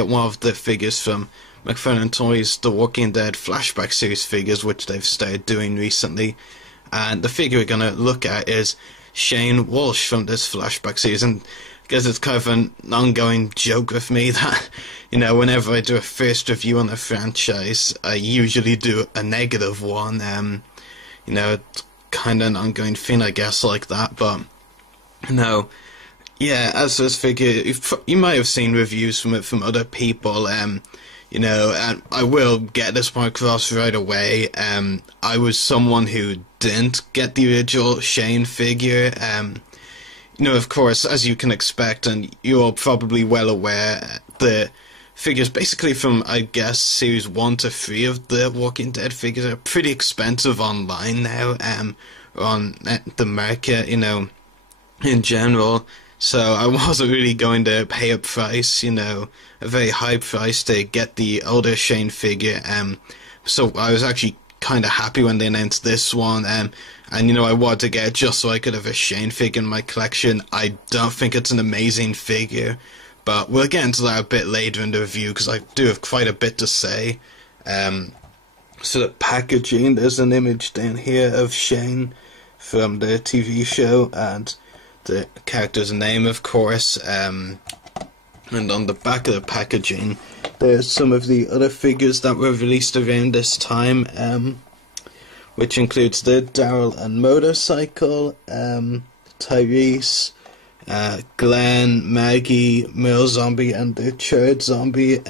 one of the figures from McFarlane Toys' The Walking Dead Flashback series figures, which they've started doing recently. And the figure we're going to look at is Shane Walsh from this Flashback series. And I guess it's kind of an ongoing joke with me that, whenever I do a first review on a franchise, I usually do a negative one. It's kind of an ongoing thing, I guess, like that. But, yeah, as this figure, you might have seen reviews from it from other people, and I will get this point across right away. I was someone who didn't get the original Shane figure. Of course, as you can expect, and you're probably well aware, the figures basically from, I guess, series 1 to 3 of the Walking Dead figures are pretty expensive online now, on the market, in general. So I wasn't really going to pay a price, a very high price to get the older Shane figure. So I was actually kind of happy when they announced this one. And I wanted to get it just so I could have a Shane figure in my collection. I don't think it's an amazing figure, but we'll get into that a bit later in the review because I do have quite a bit to say. So the packaging, there's an image down here of Shane from the TV show, and the character's name, of course, and on the back of the packaging there's some of the other figures that were released around this time, which includes the Daryl and motorcycle, Tyrese, Glenn, Maggie, Merle zombie, and the Churd zombie,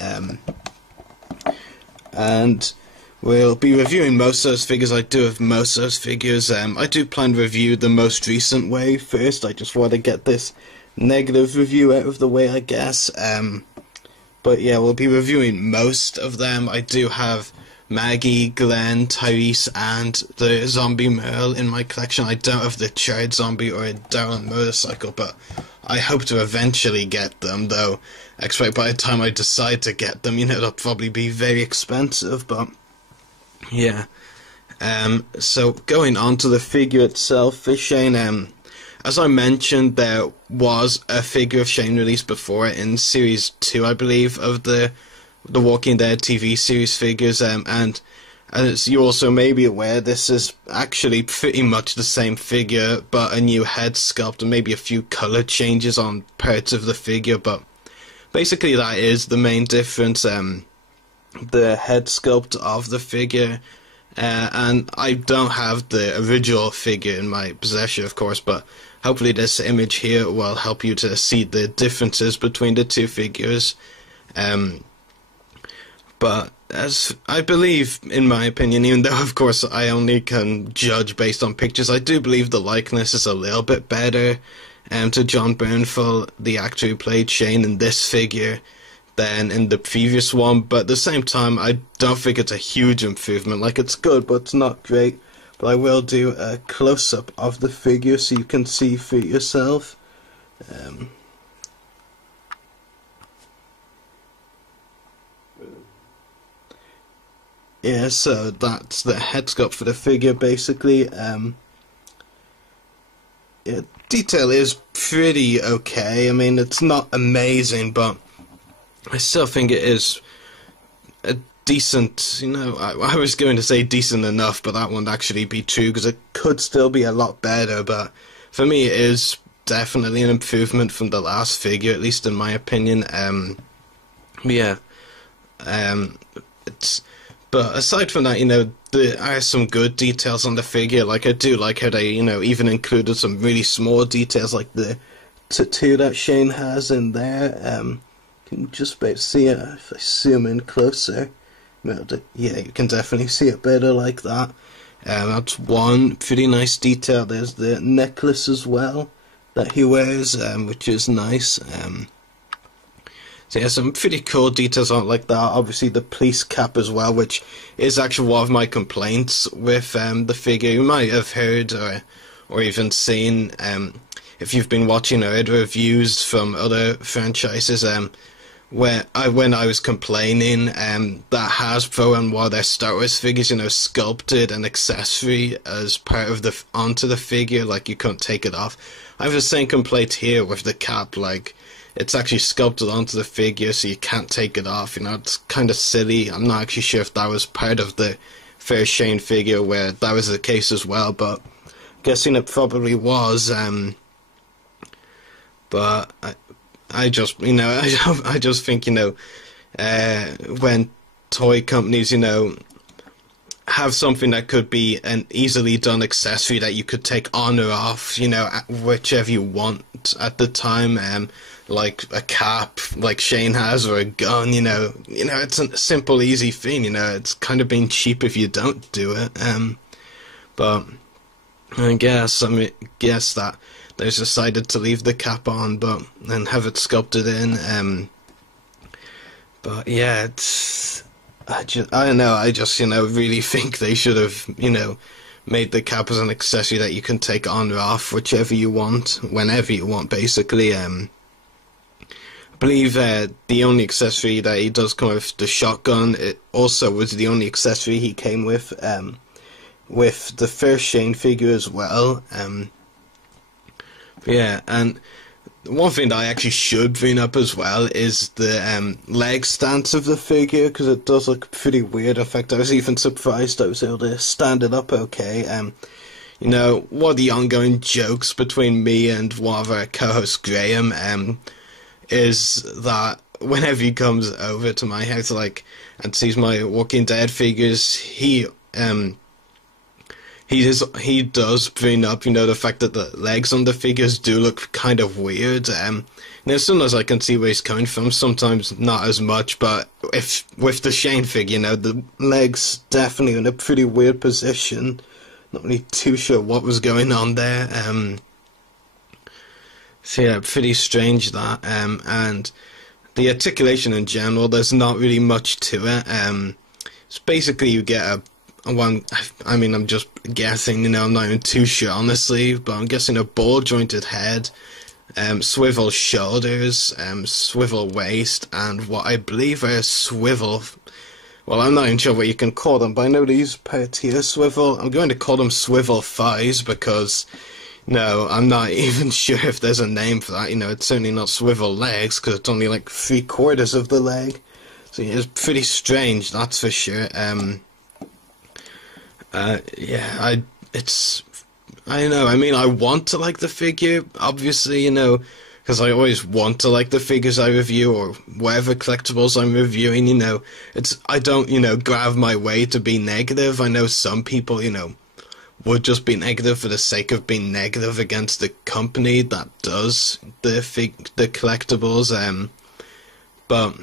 and we'll be reviewing most of those figures. I do have most of those figures. I do plan to review the most recent wave first. I just want to get this negative review out of the way, I guess. But yeah, we'll be reviewing most of them. I do have Maggie, Glenn, Tyrese, and the zombie Merle in my collection. I don't have the Chard zombie or a Darren motorcycle, but I hope to eventually get them, though I expect by the time I decide to get them, they'll probably be very expensive, but yeah. So going on to the figure itself for Shane, as I mentioned, there was a figure of Shane released before in Series 2, I believe, of the Walking Dead TV series figures, and as you also may be aware, this is actually pretty much the same figure, but a new head sculpt and maybe a few colour changes on parts of the figure, but basically that is the main difference. The head sculpt of the figure, and I don't have the original figure in my possession, of course, but hopefully this image here will help you to see the differences between the two figures. But as I believe, in my opinion, even though of course I only can judge based on pictures, I do believe the likeness is a little bit better to John Bernthal, the actor who played Shane in this figure, than in the previous one, but at the same time I don't think it's a huge improvement. Like, it's good, but it's not great. But I will do a close-up of the figure so you can see for yourself. Yeah, so that's the head sculpt for the figure, basically. Yeah, detail is pretty okay. I mean, it's not amazing, but I still think it is a decent, I was going to say decent enough, but that wouldn't actually be true, because it could still be a lot better, but for me it is definitely an improvement from the last figure, at least in my opinion. Yeah, but aside from that, there are some good details on the figure. Like, I do like how they, even included some really small details, like the tattoo that Shane has in there. You can just about see it if I zoom in closer. Yeah, you can definitely see it better like that. That's one pretty nice detail. There's the necklace as well that he wears, which is nice. So yeah, some pretty cool details on it like that. Obviously the police cap as well, which is actually one of my complaints with the figure. You might have heard or even seen, if you've been watching our other reviews from other franchises, when I was complaining that Hasbro and one of their Star Wars figures, sculpted an accessory as part of onto the figure, like you couldn't take it off. I have the same complaint here with the cap. Like, it's actually sculpted onto the figure, so you can't take it off. You know, it's kind of silly. I'm not actually sure if that was part of the first Shane figure where that was the case as well, but I'm guessing it probably was. But I just, you know, I just think, you know, when toy companies, you know, have something that could be an easily done accessory that you could take on or off, you know, whichever you want at the time, like a cap like Shane has, or a gun, you know, it's a simple, easy thing, you know, it's kind of being cheap if you don't do it, but I guess that they decided to leave the cap on, but and have it sculpted in, but yeah, I don't know, I just, you know, really think they should have, you know, made the cap as an accessory that you can take on or off, whichever you want, whenever you want, basically. I believe the only accessory that he does come with, the shotgun, it also was the only accessory he came with the first Shane figure as well. Yeah, and one thing that I actually should bring up as well is the leg stance of the figure, because it does look pretty weird. In fact, I was even surprised I was able to stand it up okay. You know, one of the ongoing jokes between me and one of our co-hosts, Graham, is that whenever he comes over to my house, like, and sees my Walking Dead figures, he does bring up, you know, the fact that the legs on the figures do look kind of weird. Now, sometimes I can see where he's coming from, sometimes not as much, but if with the Shane figure, you know, the legs definitely in a pretty weird position. Not really too sure what was going on there. So yeah, pretty strange that. And the articulation in general, there's not really much to it. It's basically you get one, I mean, I'm just guessing, you know, I'm not even too sure, honestly, but I'm guessing a ball-jointed head, swivel shoulders, swivel waist, and what I believe are swivel, well, I'm not even sure what you can call them, but I know these parts here swivel. I'm going to call them swivel thighs, because, no, I'm not even sure if there's a name for that, you know, it's certainly not swivel legs, because it's only like 3/4 of the leg, so yeah, it's pretty strange, that's for sure. Yeah, I don't know, I mean, I want to like the figure, obviously, you know, because I always want to like the figures I review, or whatever collectibles I'm reviewing, you know, I don't, you know, grab my way to be negative. I know some people, you know, would just be negative for the sake of being negative against the company that does the collectibles, but,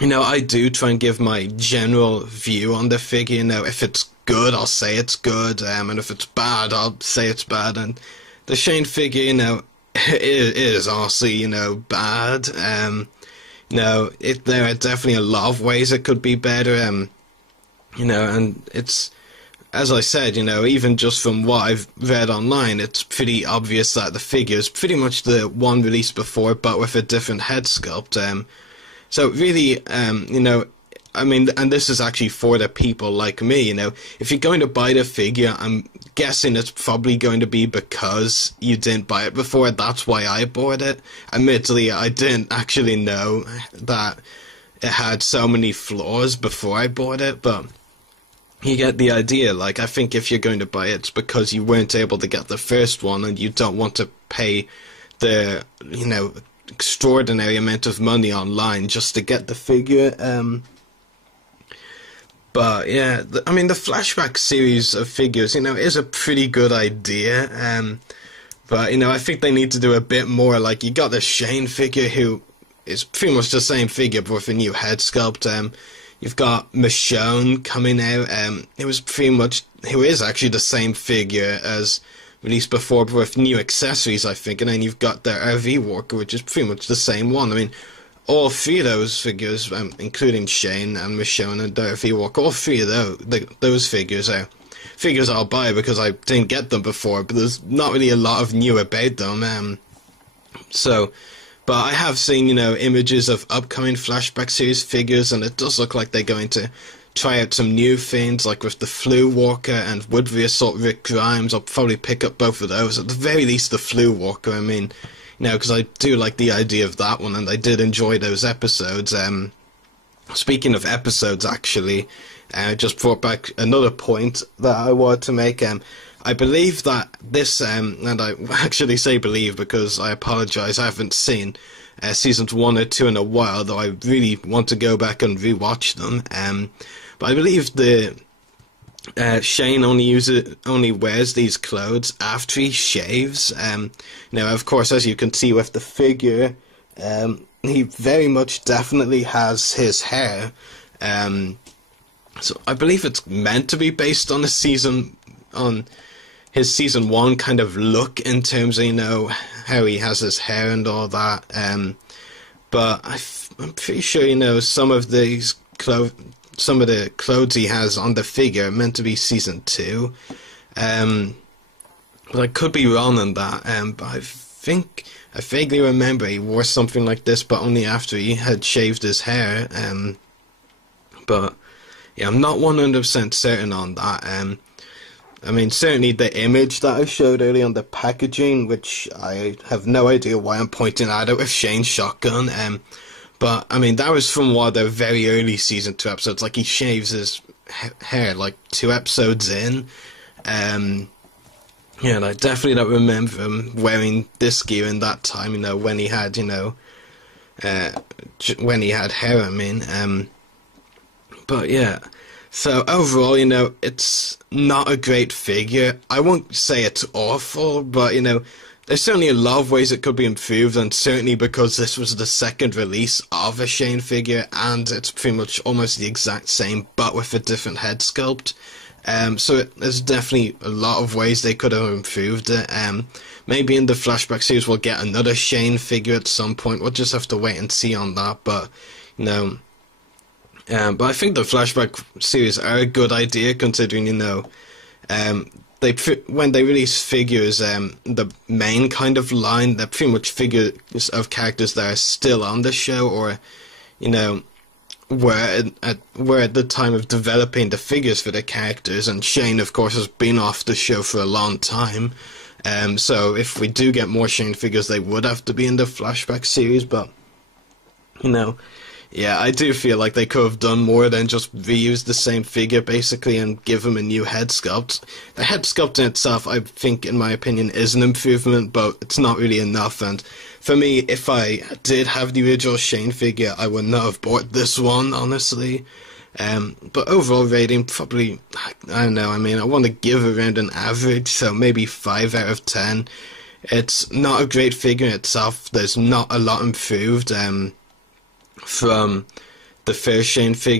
you know, I do try and give my general view on the figure, you know, if it's good, I'll say it's good, and if it's bad, I'll say it's bad, and the Shane figure, you know, it is honestly, you know, bad. You know, there are definitely a lot of ways it could be better, you know, and it's, as I said, you know, even just from what I've read online, it's pretty obvious that the figure is pretty much the one released before, but with a different head sculpt, so really, you know, I mean, and this is actually for the people like me, you know, if you're going to buy the figure, I'm guessing it's probably going to be because you didn't buy it before. That's why I bought it. Admittedly, I didn't actually know that it had so many flaws before I bought it, but you get the idea. Like, I think if you're going to buy it, it's because you weren't able to get the first one and you don't want to pay the, you know, extraordinary amount of money online just to get the figure. But yeah, I mean, the Flashback series of figures, you know, is a pretty good idea. But, you know, I think they need to do a bit more. Like, you got the Shane figure, who is pretty much the same figure, but with a new head sculpt. You've got Michonne coming out. It was pretty much, who is actually the same figure as released before, but with new accessories, I think. And then you've got the RV Walker, which is pretty much the same one. I mean, all three of those figures, including Shane and Michonne and the RV Walker, all three of those figures are figures I'll buy because I didn't get them before, but there's not really a lot of new about them. But I have seen, you know, images of upcoming Flashback series figures, and it does look like they're going to try out some new things, like with the Flu Walker and Would We Assault Rick Grimes. I'll probably pick up both of those. At the very least, the Flu Walker. I mean, because I do like the idea of that one, and I did enjoy those episodes. Speaking of episodes, actually, I just brought back another point that I wanted to make. I believe that this, and I actually say believe because I apologise, I haven't seen seasons 1 or 2 in a while, though I really want to go back and rewatch them. But I believe the Shane only wears these clothes after he shaves. Of course, as you can see with the figure, he very much definitely has his hair. So I believe it's meant to be based on his season 1 kind of look in terms of how he has his hair and all that. But I'm pretty sure some of the clothes he has on the figure are meant to be season 2. But I could be wrong on that. But I think I vaguely remember he wore something like this, but only after he had shaved his hair. But yeah, I'm not 100% certain on that. I mean, certainly the image that I showed earlier on the packaging, which I have no idea why I'm pointing at it with Shane's shotgun. But I mean, that was from one of the very early season 2 episodes. Like, he shaves his hair like 2 episodes in. Yeah, and I definitely don't remember him wearing this gear in that time, when he had, when he had hair, I mean. But yeah, so overall, it's not a great figure. I won't say it's awful, but, there's certainly a lot of ways it could be improved, and certainly because this was the second release of a Shane figure, and it's pretty much almost the exact same, but with a different head sculpt. So there's definitely a lot of ways they could have improved it. Maybe in the Flashback series we'll get another Shane figure at some point. We'll just have to wait and see on that. But but I think the Flashback series are a good idea, considering when they release figures, the main kind of line, they're pretty much figures of characters that are still on the show, or were at the time of developing the figures for the characters, and Shane, of course, has been off the show for a long time. So if we do get more Shane figures, they would have to be in the Flashback series, but, yeah, I do feel like they could have done more than just reuse the same figure, basically, and give him a new head sculpt. The head sculpt in itself, I think, in my opinion, is an improvement, but it's not really enough, and for me, if I did have the original Shane figure, I would not have bought this one, honestly. But overall rating, probably, I don't know, I mean, I want to give around an average, so maybe 5 out of 10. It's not a great figure in itself. There's not a lot improved from the first Shane figure.